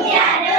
Colombiano.